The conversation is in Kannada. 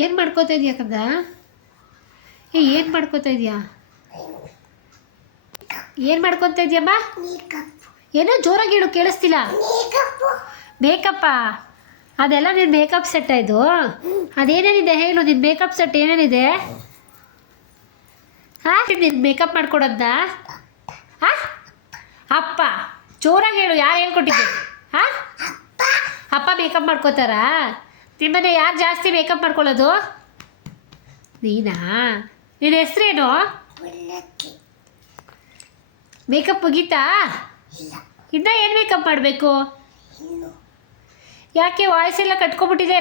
ಏನು ಮಾಡ್ಕೋತಾ ಇದೀಯ ಕಂದ? ಏನು ಮಾಡ್ಕೋತಾ ಇದೀಯಾ? ಏನು ಮಾಡ್ಕೊತಾ ಇದೀಯಮ್ಮ? ಏನೋ ಜೋರಾಗಿ ಹೇಳು, ಕೇಳಿಸ್ತಿಲ್ಲ. ಮೇಕಪ್ಪಾ? ಅದೆಲ್ಲ ನಿನ್ನ ಮೇಕಪ್ ಸೆಟ್ ಇದು? ಅದೇನೇನಿದೆ ಹೇಳು, ನಿನ್ನ ಮೇಕಪ್ ಸೆಟ್ ಏನೇನಿದೆ? ಹಾಂ, ನಿನ್ನ ಮೇಕಪ್ ಮಾಡ್ಕೊಡೋದಾ? ಹಾಂ, ಅಪ್ಪ ಜೋರಾಗಿ ಹೇಳು, ಯಾರು ಹೇಳ್ಕೊಟ್ಟಿದ್ದೆ? ಹಾಂ, ಅಪ್ಪ ಮೇಕಪ್ ಮಾಡ್ಕೋತಾರಾ? ನಿಮ್ಮನೆ ಯಾರು ಜಾಸ್ತಿ ಮೇಕಪ್ ಮಾಡ್ಕೊಳ್ಳೋದು? ನೀನಾ? ನಿನ್ನ ಹೆಸ್ರೇನು? ಮೇಕಪ್ ಮುಗೀತಾ? ಇನ್ನೂ ಏನು ಮೇಕಪ್ ಮಾಡಬೇಕು? ಯಾಕೆ ವಾಯ್ಸ್ ಎಲ್ಲ ಕಟ್ಕೊಬಿಟ್ಟಿದೆ?